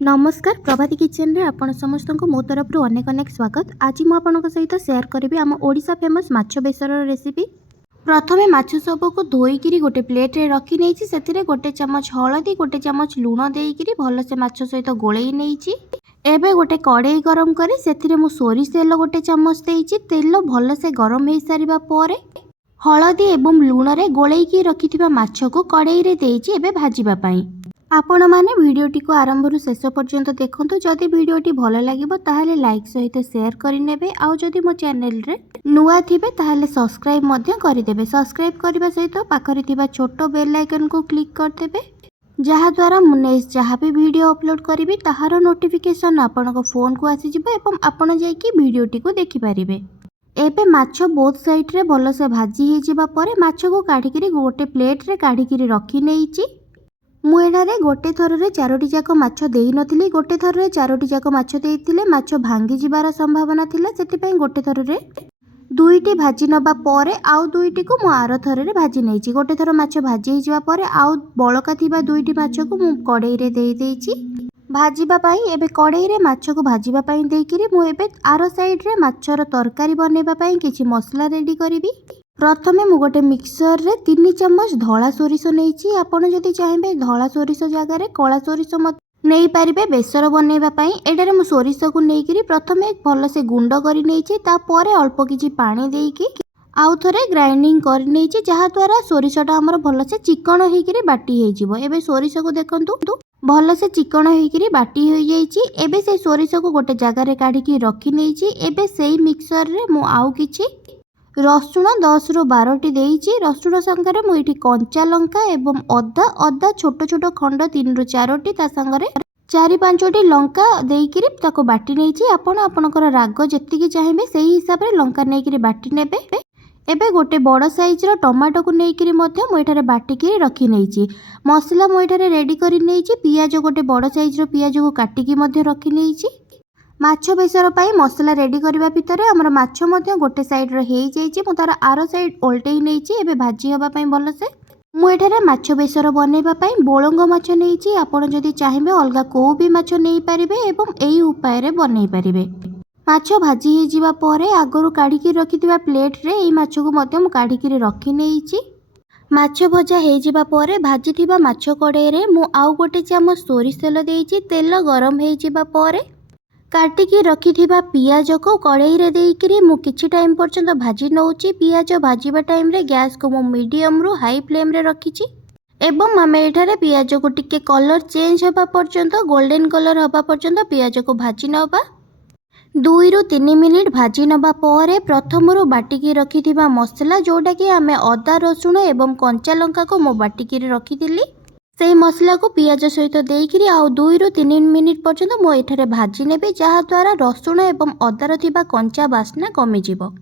नमस्कार प्रभाती किचन रे आपण समस्त को मो तरफ अनेक अनेक स्वागत। आज मु आपनक सहित शेयर करी आम ओडिशा फेमस माछ बेसर रेसिपी। प्रथमे माछ सब को धोईकी गोटे प्लेट रे रखी नेछि। सेतिरे गोटे चमच हळदी गोटे चमच लूण देईकी भल से माछ सहित गोळेई नेछि। एबे गोटे कड़ाई गरम करी सेतिरे मु सोरिष तेल गोटे चमच देइछि। तेल भल से गरम हो सारिबा परे हळदी एवं लूण रे गोळेईकी रखिथिबा माछ को कड़ाई रे देइछि एबे भाजिबा पई। आपण माने वीडियोटी को आरंभ रु शेष पर्यंत देखंतु। जदि वीडियोटी भल लागिबो ताहाले लाइक सहित शेयर करि नेबे। आउ जदि मो चैनल रे नुआ थिबे ताहाले सब्सक्राइब मध्य करि देबे। सब्सक्राइब करबा सहित पाखरे थिबा छोटो बेल आइकन को क्लिक कर देबे, जहा द्वारा मु नेक्स्ट जहा भी वीडियो अपलोड करिवि ताहार नोटिफिकेशन आपनको फोन को आसी जिवो एवं आपण जाईकी वीडियोटी को देखि परिबे। एबे माछ बोथ साइड रे भल से भाजी हे जिबा परे माछ को काढिकरी गोटे प्लेट रे काढिकरी रखी नेइछि। मु एठारे गोटे थर रे चारोटी जाक माछ देई नथिली। गोटे थर रे चारोटी जाक माछ देइथिले माछ भांगी जिबार संभावना थिला। सेति पई गोटे थर रे दुईटी भाजी नबा परे आउ दुईटी को मु आरो थर रे भाजी नेइछि। गोटे थर माछ भाजी हे जिबा परे आउ बळका थिबा दुईटी माछ को मु कड़ाई रे देई देइछि भाजीबा पई। एबे कड़ाई रे माछ को भाजीबा पई देइकिरी मु एबे आरो साइड रे माछर तरकारी बनेबा पई किछि मसला रेडी करिवि। प्रथमे मु गोटे मिक्सर रे 3 चम्मच धला सोरिष नेइछि। आपण जदि चाहिबे धला सोरिष जगह रे कला सोरिष मत नेई पारिबे बेसर बनेबा पई। एटारे मु सोरिष को नेइकिरी प्रथमे भल से गुंड करि नेइछि। ता परे अल्प किछि पानी देइकी आउ थरे ग्राइंडिंग करि नेइछि, जहा द्वारा सोरिषटा हमर भल से चिकन हेकिरी बाटी हे जिवो। एबे सोरिष को देखंतु भल से चिकन हेकिरी बाटी हो जाइछि। एबे से सोरिष को गोटे जगह रे काढिकी रखी नेइछि। एबे सेही मिक्सर रे मु आउ किछि रसुण 10 रु 12 टी देइछि। रसुण संगरे मु इठी कंचा लंका एवं अदा छोट छोट खंड 3 रु 4 टी ता संगरे 4-5 टी लंका देइकिरी ताको बाटी नेइछि। आपण आपनकर राग जेतिकी चाहिबे सेही हिसाब रे लंका नेइकिरी बाटी नेबे। एबे गोटे बड़ साइज रो टमाटो को नेइकिरी मध्य मु एठारे बाटिकी रखी नेइछि। मसला मु एठारे रेडी करि नेइछि। पियाज गोटे बड़ साइज रो पियाज को काटिकी मध्य रखी नेइछि। माछ बेसर पाई मसला रेडी करबा भितरे हमर माछ मध्य गोटे साइड रे हेई जाइछि। मु तार आरो साइड ओल्टेई नेइछि। एबे भाजी हबा पाई भल से मु एठारे माछ बेसर बनेबा पाई बोलंग माछ नेइछि। आपण जदि चाहिबे अलगा को भी माछ नेई परिबे एवं एई उपाय रे बनेई परिबे। माछ भाजी हे जिबा परे आगरु काढिकी रखिथिबा प्लेट रे एई माछ को मध्य मु काढिकी रखी नेइछि। माछ भजा हे जिबा परे भाजीथिबा माछ कड़े रे मु आउ गोटे चमच सोरिष तेल देइछि। तेल गरम हे जिबा परे काटिकी रखिथिबा पियाज को कड़ाई रे देइकिरी मु किछि टाइम पर्यंत भाजी नउछि। पियाज भाजीबा टाइम रे गैस को मु मीडियम रु हाई फ्लेम रे रखिछि एवं आमे एठारे पियाज को टिके कलर चेंज होबा पर्यंत गोल्डन कलर होबा पर्यंत पियाज को भाजी नबा। 2 रु 3 मिनिट भाजी नबा परे प्रथम रु बाटिकी रखिथिबा मसला जोटा कि आमे अदा रसुण एवं कंचा लंका को मु बाटिकी रखिथिली सेही मसला को पियाज सहित देइकिरी आउ 2 रु 3 मिनिट पर्यंत मो एठारे भाजी नेबे, जहा द्वारा रसुण एवं अदार थिबा कंचा बास्ना कमी जिवो।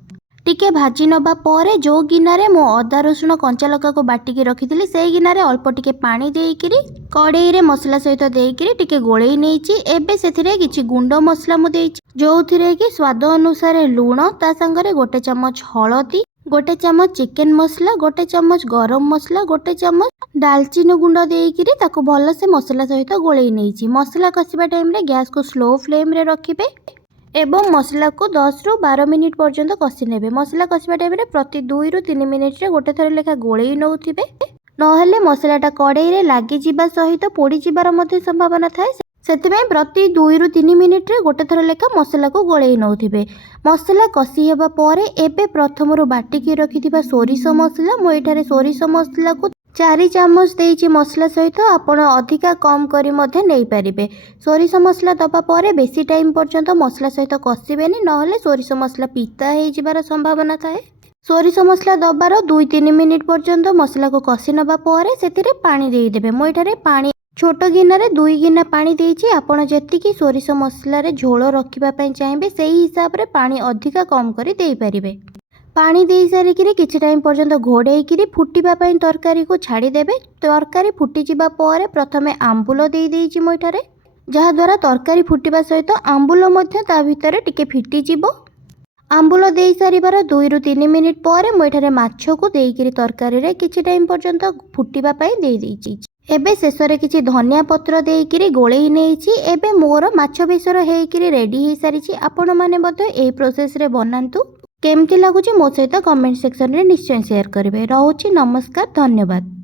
टिके भाजी नबा परे जो गिनारे मो अदा रसुण कंचा लंका को बाटिकी रखिथिली सेही गिनारे अल्प टिके पानी देइकिरी कड़ाई रे मसला सहित देइकिरी टिके गोळेई नेइछि। एबे सेथिरे किछि गुंड मसला मु देइछि, जोथिरे कि स्वाद अनुसार लूण, ता संगरे गोटे चमच हळदी, गोटे चमच चिकन मसला, गोटे चमच गरम मसला, गोटे चमच दालचीनी गुंड देइकिरी ताको भल से मसला सहित गोळेई नेइछि। मसला कसिबा टाइम रे गैस को स्लो फ्लेम रे रखिबे एवं मसला को 10 रु 12 मिनिट पर्यंत कसी नेबे। मसला कसिबा टाइम रे प्रति 2 रु 3 मिनिट रे गोटे थर लेखा गोळेई नउथिबे, नहेले मसलाटा कड़ाई रे लागी जिबा सहित पोड़ी जिबार मध्ये संभावना थाए। सेतिबे प्रति 2 रु 3 मिनिट रे गोटे थर लेखा मसला को गोळेई नउथिबे। मसला कसी हेबा परे एबे प्रथम रु बाटिकी रखिथिबा सोरिष मसला मु एठारे सोरिष मसला को 4 चम्मच देइछि मसला सहित आपण अधिका कम करी मध्ये नेई परिबे। सोरिष मसला दबा परे बेसी टाइम पर्यंत मसला सहित कसिबेनी, नहले सोरिष मसला पिता हे जिबार संभावना थाए। सोरिष मसला दबार 2-3 मिनिट पर्यंत मसला को कसी नबा परे सेतिरे पानी देई देबे। मु एठारे पानी छोट गिनारे 2 गिना पानी देइछि। आपण जेतिकी सोरिष मसला रे झोल रखिबा पई चाहिबे सेही हिसाब रे पानी अधिका कम करी देई परिबे। पानी दे सारिकिरी किछि टाइम पर्यंत घोड़ेइकिरी फुटिबा पई तरकारी को छाड़ी देबे। तरकारी फुटी जिबा परे प्रथमे आंबुल देई देइछि मु एठारे, जहा द्वारा तरकारी फुटिबा सहित आंबुल मध्य ता भितरे टिके फिटी जिवो। आंबुल देई सारिबार 2 रु 3 मिनिट परे मु एठारे माछ को देइकिरी तरकारी रे किछि टाइम पर्यंत फुटिबा पई देई देइछि। ଏବେ ଶେଷରେ କିଛି ଧନିଆ ପତ୍ର ଦେଇକିରି ଗୋଳେଇ ନେଇଛି। ଏବେ ମୋର ମାଛ ବେସର ହେଇକିରି ରେଡ଼ି ହେଇସାରିଛି। ଆପଣମାନେ ମଧ୍ୟ ଏଇ ପ୍ରୋସେସ୍ରେ ବନାନ୍ତୁ। କେମିତି ଲାଗୁଛି ମୋ ସହିତ କମେଣ୍ଟ ସେକ୍ସନରେ ନିଶ୍ଚୟ ସେୟାର କରିବେ। ରହୁଛି, ନମସ୍କାର, ଧନ୍ୟବାଦ।